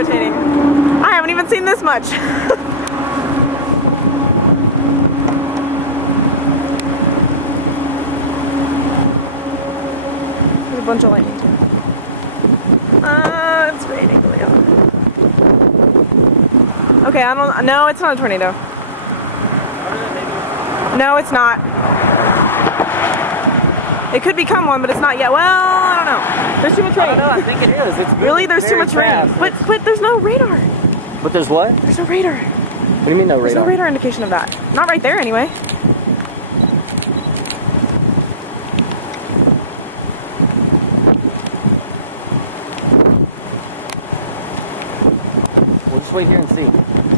rotating. I haven't even seen this much. There's a bunch of lightning too. It's raining really hard. Okay, I don't. No, it's not a tornado. No, it's not. It could become one, but it's not yet. Well, I don't know. There's too much rain. I don't know, I think it is. It's really, there's too much rain. But there's no radar. But there's what? There's no radar. What do you mean no radar? There's no radar indication of that. Not right there anyway. We'll just wait here and see.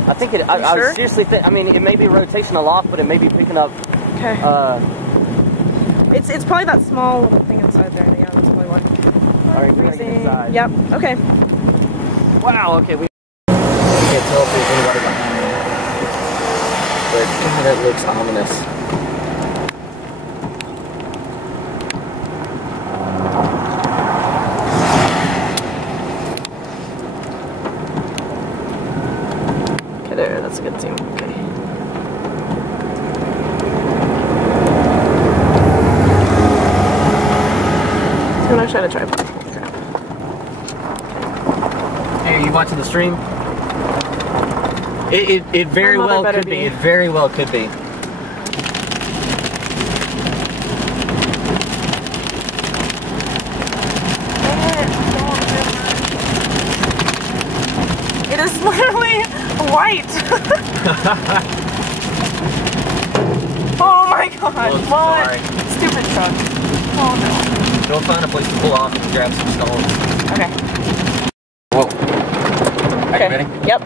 I think it. I sure? seriously think. I mean, it may be rotational off, but it may be picking up. Okay. It's probably that small little thing inside there. Yeah, that's probably one. All right, we're gonna get inside. Yep. Okay. Wow. Okay. We can't tell if there's anybody behind me, but that looks ominous. Okay, there. That's a good zoom. Okay. I'm gonna try to tripod. Crap. Hey, are you watching the stream? It very well could be. It very well could be. It is literally white. Oh my god. Oops, what? sorry. Stupid truck. Oh no. Go find a place to pull off and grab some stones. Okay. Whoa. Are you ready? Yep.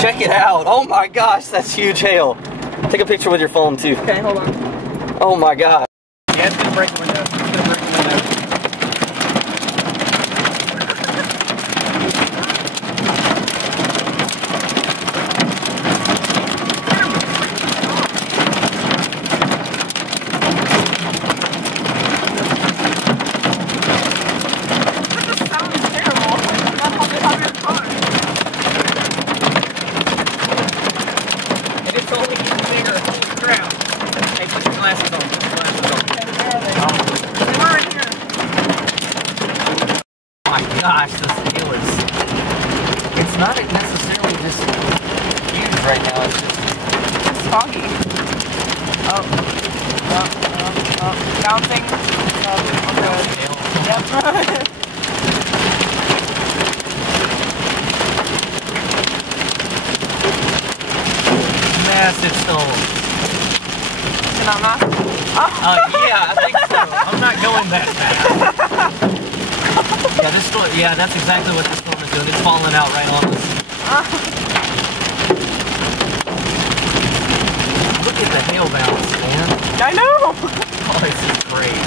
Check it out. Oh my gosh, that's huge hail. Take a picture with your phone too. Okay, hold on. Oh my god. Yeah, it's gonna break the window. It's gonna break the window. This sounds terrible. Not how they have car. And it's only getting bigger. Holy crap. Hey, put your glasses on. Put your glasses on. They were in here. Oh my gosh, this hail is. It's not necessarily just huge right now. It's just. It's foggy. Oh. Bouncing. Oh, good. Yep. Massive stones. Is it not massive? Oh. Yeah, I think so. I'm not going that fast. Yeah, this storm. Yeah, that's exactly what this storm is doing. It's falling out right on us. Look at the hail bounce, man. I know. Oh, this is great.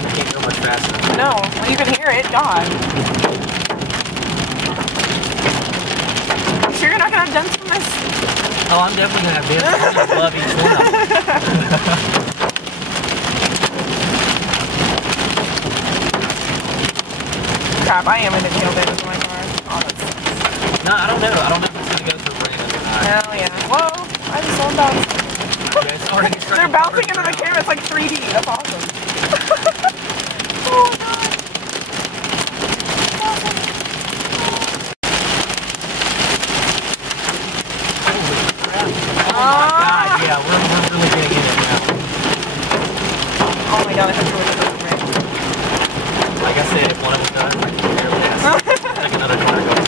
I can't go much faster. No, well, you can hear it. God. You sure you're not gonna have dents from this? Oh, I'm definitely gonna have this. I just love each one of them. Crap, I am gonna tail damage in my car. Oh, that's... No, I don't know. I don't know if it's gonna go through rain or not. Hell yeah. Whoa, I just saw them bounce. Okay, it's already They're bouncing into the camera. It's like 3D. That's awesome. Oh, God. Oh my god, yeah, we're really getting in it now. Oh my god, I have to really go rain. Like I said, if one of us does, I can barely pass. Like another car goes.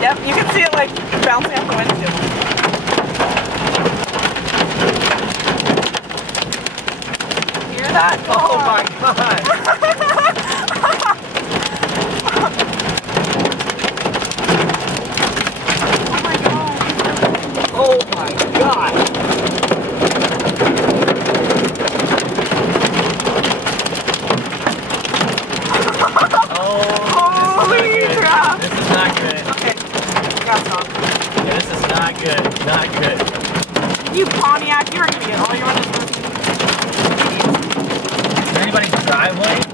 Yep, you can see it like bouncing off the windshield. Hear that? Oh my god! Oh my god. Not good. Not good. You Pontiac, you're an idiot. All you run is Is there anybody's driveway?